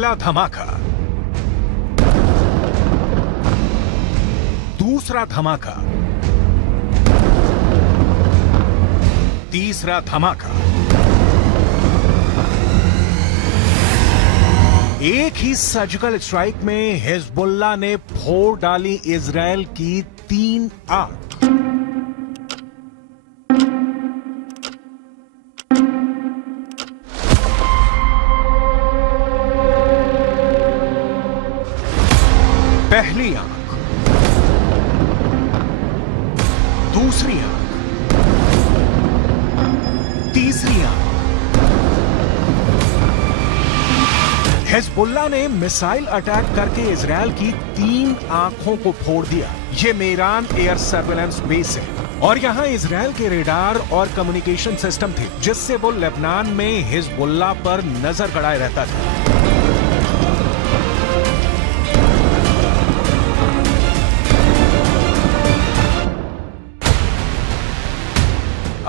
पहला धमाका, दूसरा धमाका, तीसरा धमाका। एक ही सर्जिकल स्ट्राइक में हिजबुल्लाह ने फोड़ डाली इजरायल की 3 आंख। पहली आंख, दूसरी आंख, तीसरी आंख। हिजबुल्लाह ने मिसाइल अटैक करके इजरायल की 3 आंखों को फोड़ दिया। ये मेरान एयर सर्वेलेंस बेस है और यहां इजरायल के रेडार और कम्युनिकेशन सिस्टम थे, जिससे वो लेबनान में हिजबुल्लाह पर नजर गड़ाए रहता था।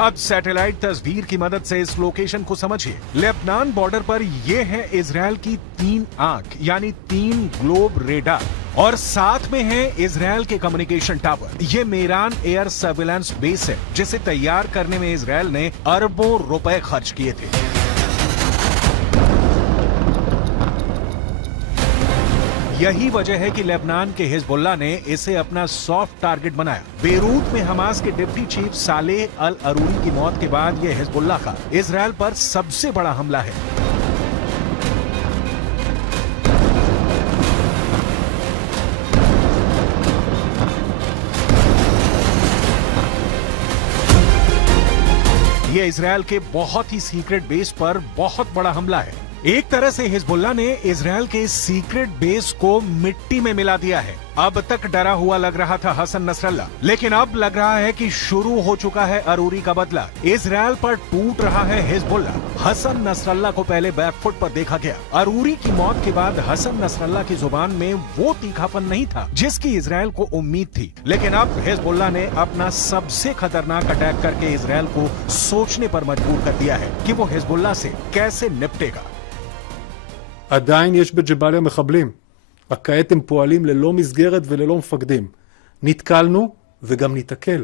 अब सैटेलाइट तस्वीर की मदद से इस लोकेशन को समझिए। लेबनान बॉर्डर पर ये है इजरायल की 3 आंख, यानी 3 ग्लोब रेडार, और साथ में है इजरायल के कम्युनिकेशन टावर। ये मेरान एयर सर्विलांस बेस है, जिसे तैयार करने में इजरायल ने अरबों रुपए खर्च किए थे। यही वजह है कि लेबनान के हिजबुल्लाह ने इसे अपना सॉफ्ट टारगेट बनाया। बेरूत में हमास के डिप्टी चीफ सालेह अल अरूरी की मौत के बाद यह हिजबुल्लाह का इजरायल पर सबसे बड़ा हमला है। यह इजरायल के बहुत ही सीक्रेट बेस पर बहुत बड़ा हमला है। एक तरह से हिजबुल्लाह ने इजरायल के सीक्रेट बेस को मिट्टी में मिला दिया है। अब तक डरा हुआ लग रहा था हसन नसरल्लाह, लेकिन अब लग रहा है कि शुरू हो चुका है अरूरी का बदला। इजरायल पर टूट रहा है हिजबुल्लाह। हसन नसरल्लाह को पहले बैकफुट पर देखा गया। अरूरी की मौत के बाद हसन नसरल्लाह की जुबान में वो तीखापन नहीं था जिसकी इजरायल को उम्मीद थी, लेकिन अब हिजबुल्लाह ने अपना सबसे खतरनाक अटैक करके इजरायल को सोचने पर मजबूर कर दिया है कि वो हिजबुल्लाह से कैसे निपटेगा। עדיין יש בג'באליה מחבלים, רק כעת הם פועלים ללא מסגרת וללא מפקדים. נתקלנו וגם ניתקל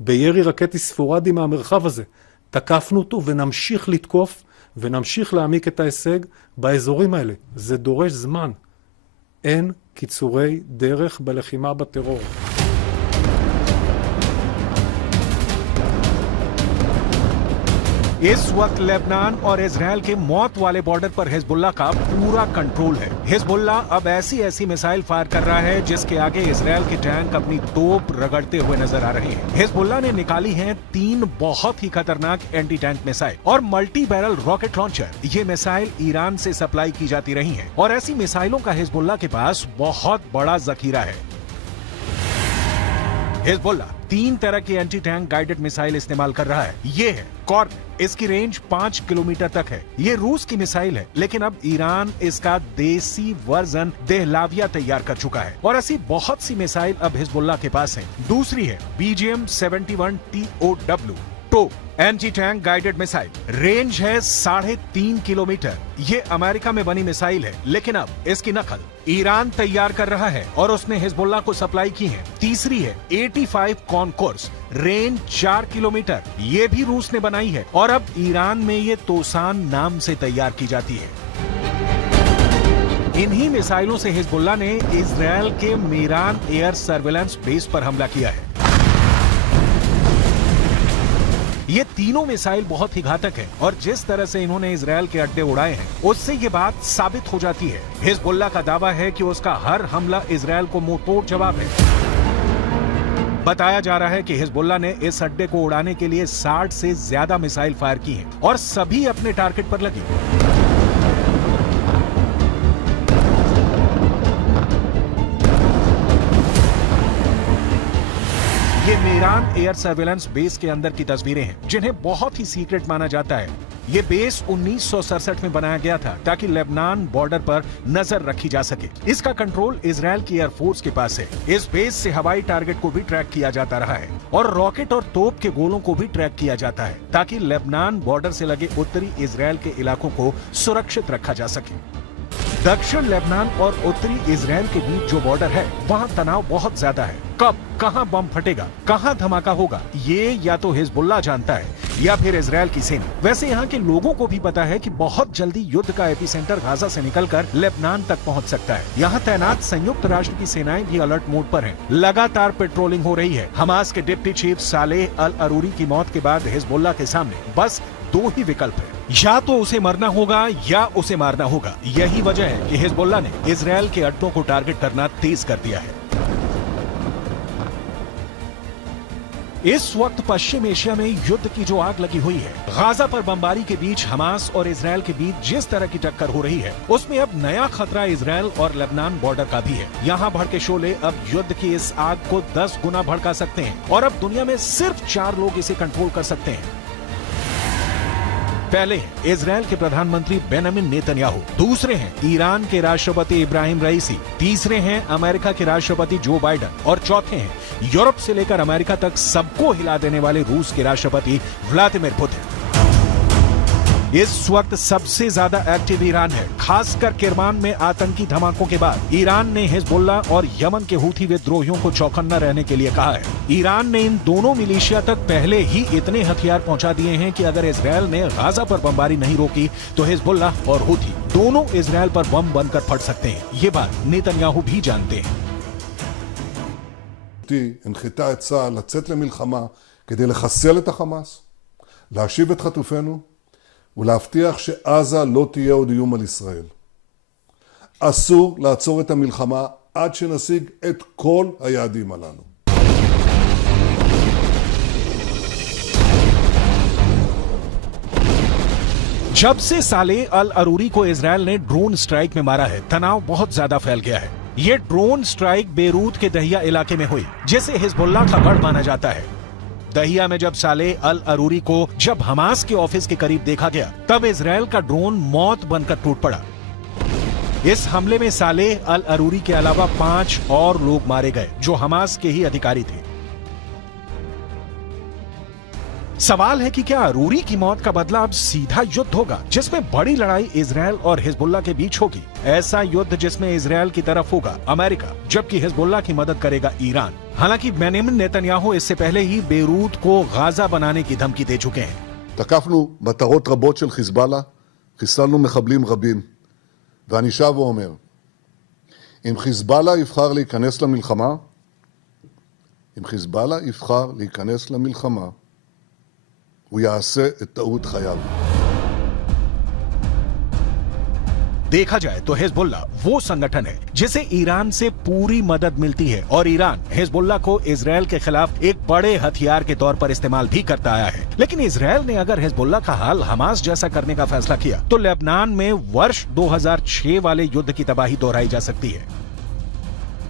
בירי רקטי ספורדי מהמרחב הזה. תקפנו אותו ונמשיך לתקוף ונמשיך להעמיק את ההישג באזורים האלה. זה דורש זמן. אין קיצורי דרך בלחימה בטרור. इस वक्त लेबनान और इजरायल के मौत वाले बॉर्डर पर हिजबुल्लाह का पूरा कंट्रोल है। हिजबुल्लाह अब ऐसी मिसाइल फायर कर रहा है जिसके आगे इजरायल के टैंक अपनी तोप रगड़ते हुए नजर आ रहे हैं। हिजबुल्लाह ने निकाली हैं 3 बहुत ही खतरनाक एंटी टैंक मिसाइल और मल्टी बैरल रॉकेट लॉन्चर। ये मिसाइल ईरान से सप्लाई की जाती रही हैं और ऐसी मिसाइलों का हिजबुल्लाह के पास बहुत बड़ा जखीरा है। हिजबुल्लाह 3 तरह की एंटी टैंक गाइडेड मिसाइल इस्तेमाल कर रहा है। ये है कॉर्नेट, इसकी रेंज 5 किलोमीटर तक है। ये रूस की मिसाइल है, लेकिन अब ईरान इसका देसी वर्जन देहलाविया तैयार कर चुका है और ऐसी बहुत सी मिसाइल अब हिजबुल्लाह के पास है। दूसरी है BGM-71 TOW tow anti tank guided missile. Range है 3.5 किलोमीटर। ये अमेरिका में बनी मिसाइल है, लेकिन अब इसकी नकल ईरान तैयार कर रहा है और उसने हिजबुल्लाह को सप्लाई की है। तीसरी है 85 कॉनकोर्स, रेंज 4 किलोमीटर। ये भी रूस ने बनाई है और अब ईरान में ये तोसान नाम से तैयार की जाती है। इन्हीं मिसाइलों से हिजबुल्लाह ने इजरायल के मेरान एयर सर्विलांस बेस पर हमला किया है। ये तीनों मिसाइल बहुत ही घातक है और जिस तरह से इन्होंने इजरायल के अड्डे उड़ाए हैं, उससे ये बात साबित हो जाती है। हिजबुल्लाह का दावा है कि उसका हर हमला इजरायल को मुंहतोड़ जवाब है। बताया जा रहा है कि हिजबुल्लाह ने इस अड्डे को उड़ाने के लिए 60 से ज्यादा मिसाइल फायर की हैं और सभी अपने टारगेट पर लगी। ये मेरान एयर सर्विलांस बेस के अंदर की तस्वीरें हैं, जिन्हें बहुत ही सीक्रेट माना जाता है। ये बेस 1967 में बनाया गया था ताकि लेबनान बॉर्डर पर नजर रखी जा सके। इसका कंट्रोल इजरायल की एयरफोर्स के पास है। इस बेस से हवाई टारगेट को भी ट्रैक किया जाता रहा है और रॉकेट और तोप के गोलों को भी ट्रैक किया जाता है ताकि लेबनान बॉर्डर से लगे उत्तरी इजरायल के इलाकों को सुरक्षित रखा जा सके। दक्षिण लेबनान और उत्तरी इजराइल के बीच जो बॉर्डर है वहाँ तनाव बहुत ज्यादा है। कब कहाँ बम फटेगा, कहाँ धमाका होगा, ये या तो हिजबुल्लाह जानता है या फिर इजराइल की सेना। वैसे यहाँ के लोगों को भी पता है कि बहुत जल्दी युद्ध का एपिसेंटर गाजा से निकलकर लेबनान तक पहुँच सकता है। यहाँ तैनात संयुक्त राष्ट्र की सेनाएं भी अलर्ट मोड पर हैं। लगातार पेट्रोलिंग हो रही है। हमास के डिप्टी चीफ सालेह अल अरूरी की मौत के बाद हिजबुल्लाह के सामने बस दो ही विकल्प है, या तो उसे मरना होगा या उसे मारना होगा। यही वजह है कि हिजबुल्लाह ने इजराइल के अड्डों को टारगेट करना तेज कर दिया है। इस वक्त पश्चिम एशिया में युद्ध की जो आग लगी हुई है, गाजा पर बमबारी के बीच हमास और इजराइल के बीच जिस तरह की टक्कर हो रही है, उसमें अब नया खतरा इजराइल और लेबनान बॉर्डर का भी है। यहाँ भड़के शोले अब युद्ध की इस आग को 10 गुना भड़का सकते हैं और अब दुनिया में सिर्फ 4 लोग इसे कंट्रोल कर सकते हैं। पहले हैं इजराइल के प्रधानमंत्री बेंजामिन नेतन्याहू, दूसरे हैं ईरान के राष्ट्रपति इब्राहिम रईसी, तीसरे हैं अमेरिका के राष्ट्रपति जो बाइडेन और चौथे हैं यूरोप से लेकर अमेरिका तक सबको हिला देने वाले रूस के राष्ट्रपति व्लादिमीर पुतिन। इस वक्त सबसे ज्यादा एक्टिव ईरान है, खासकर किरमान में आतंकी धमाकों के बाद ईरान ने हिजबुल्लाह और यमन के हूथी विद्रोहियों को चौकन्ना रहने के लिए कहा है। ईरान ने इन दोनों मिलिशिया तक पहले ही इतने हथियार पहुंचा दिए हैं कि अगर इजराइल ने गाजा पर बमबारी नहीं रोकी तो हिजबुल्लाह और हूथी दोनों इजराइल पर बम बनकर फट सकते हैं। ये बात नेतन्याहू भी जानते हैं। הנחתה את צה"ל לצאת למלחמה כדי לחסל את החמאס, להשיב את חטופינו ולהבטיח שעזה לא תהיה עוד איום על ישראל. אסור לעצור את המלחמה עד שנשיג את כל היעדים הללו. जब से सालेह अल अरूरी को इजराइल ने ड्रोन स्ट्राइक में मारा है, तनाव बहुत ज्यादा फैल गया है। ये ड्रोन स्ट्राइक बेरूत के दहिया इलाके में हुई, जिसे हिजबुल्लाह का गढ़ माना जाता है। दहिया में जब सालेह अल अरूरी को जब हमास के ऑफिस के करीब देखा गया, तब इजराइल का ड्रोन मौत बनकर टूट पड़ा। इस हमले में सालेह अल अरूरी के अलावा 5 और लोग मारे गए जो हमास के ही अधिकारी थे। सवाल है कि क्या अरूरी की मौत का बदला अब सीधा युद्ध होगा, जिसमें बड़ी लड़ाई इजराइल और हिजबुल्लाह के बीच होगी। ऐसा युद्ध जिसमें इजराइल की तरफ होगा अमेरिका, जबकि हिजबुल्लाह की मदद करेगा ईरान। हालांकि बेंजामिन नेतन्याहू इससे पहले ही बेरूत को गाजा बनाने की धमकी दे चुके हैं। תקפנו מטרות רבות של חיזבאללה, חיסלנו מחבלים רבים, ואני שב ואומר, אם חיזבאללה יבחר להיכנס למלחמה, אם חיזבאללה יבחר להיכנס למלחמה, הוא יעשה את טעות חייו. देखा जाए तो हिजबुल्लाह वो संगठन है जिसे ईरान से पूरी मदद मिलती है और ईरान हिजबुल्लाह को इजराइल के खिलाफ एक बड़े हथियार के तौर पर इस्तेमाल भी करता आया है। लेकिन इजराइल ने अगर हिजबुल्लाह का हाल हमास जैसा करने का फैसला किया तो लेबनान में वर्ष 2006 वाले युद्ध की तबाही दोहराई जा सकती है।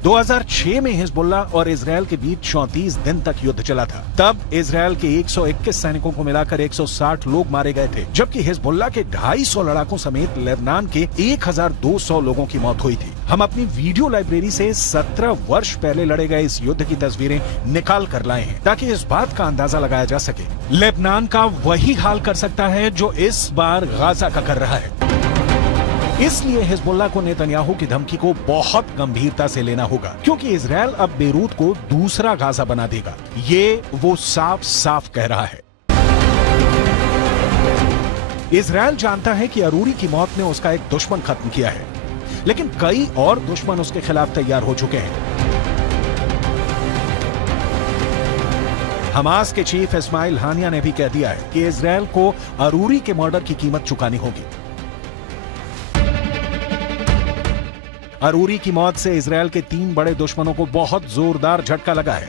2006 में हिजबुल्लाह और इजराइल के बीच 34 दिन तक युद्ध चला था। तब इजराइल के 121 सैनिकों को मिलाकर 160 लोग मारे गए थे, जबकि हिजबुल्लाह के 250 लड़ाकों समेत लेबनान के 1200 लोगों की मौत हुई थी। हम अपनी वीडियो लाइब्रेरी से 17 वर्ष पहले लड़े गए इस युद्ध की तस्वीरें निकाल कर लाए हैं ताकि इस बात का अंदाजा लगाया जा सके। लेबनान का वही हाल कर सकता है जो इस बार गाजा का कर रहा है। इसलिए हिजबुल्लाह को नेतन्याहू की धमकी को बहुत गंभीरता से लेना होगा, क्योंकि इजराइल अब बेरूत को दूसरा गाजा बना देगा। ये वो साफ साफ कह रहा है। इजराइल जानता है कि अरूरी की मौत ने उसका एक दुश्मन खत्म किया है, लेकिन कई और दुश्मन उसके खिलाफ तैयार हो चुके हैं। हमास के चीफ इस्माइल हानिया ने भी कह दिया है कि इजराइल को अरूरी के मर्डर की कीमत चुकानी होगी। अरूरी की मौत से इजराइल के 3 बड़े दुश्मनों को बहुत जोरदार झटका लगा है।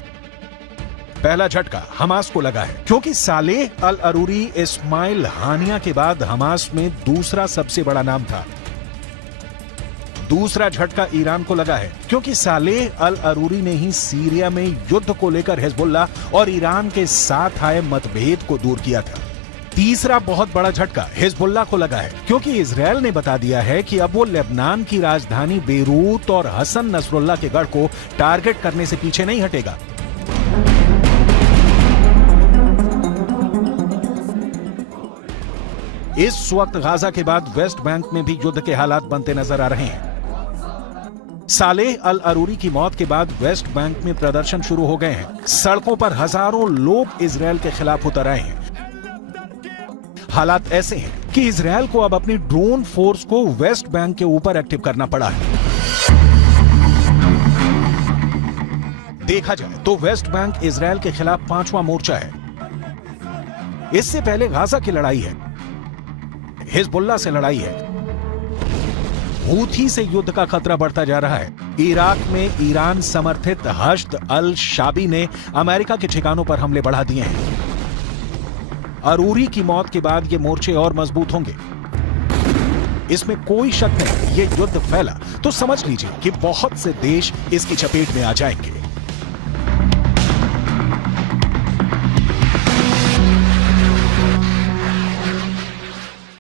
पहला झटका हमास को लगा है, क्योंकि सालेह अल अरूरी इस्माइल हानिया के बाद हमास में दूसरा सबसे बड़ा नाम था। दूसरा झटका ईरान को लगा है, क्योंकि सालेह अल अरूरी ने ही सीरिया में युद्ध को लेकर हिजबुल्लाह और ईरान के साथ आए मतभेद को दूर किया था। तीसरा बहुत बड़ा झटका हिजबुल्लाह को लगा है, क्योंकि इजराइल ने बता दिया है कि अब वो लेबनान की राजधानी बेरूत और हसन नसरुल्लाह के गढ़ को टारगेट करने से पीछे नहीं हटेगा। इस वक्त गाजा के बाद वेस्ट बैंक में भी युद्ध के हालात बनते नजर आ रहे हैं। सालेह अल अरूरी की मौत के बाद वेस्ट बैंक में प्रदर्शन शुरू हो गए हैं। सड़कों पर हजारों लोग इजरायल के खिलाफ उतर आए हैं। हालात ऐसे हैं कि इजरायल को अब अपनी ड्रोन फोर्स को वेस्ट बैंक के ऊपर एक्टिव करना पड़ा है। देखा जाए तो वेस्ट बैंक इजरायल के खिलाफ 5वां मोर्चा है। इससे पहले गाजा की लड़ाई है, हिजबुल्लाह से लड़ाई है, हूथी से युद्ध का खतरा बढ़ता जा रहा है। इराक में ईरान समर्थित हश्द अल शाबी ने अमेरिका के ठिकानों पर हमले बढ़ा दिए हैं। अरूरी की मौत के बाद ये मोर्चे और मजबूत होंगे, इसमें कोई शक नहीं। ये युद्ध फैला तो समझ लीजिए कि बहुत से देश इसकी चपेट में आ जाएंगे।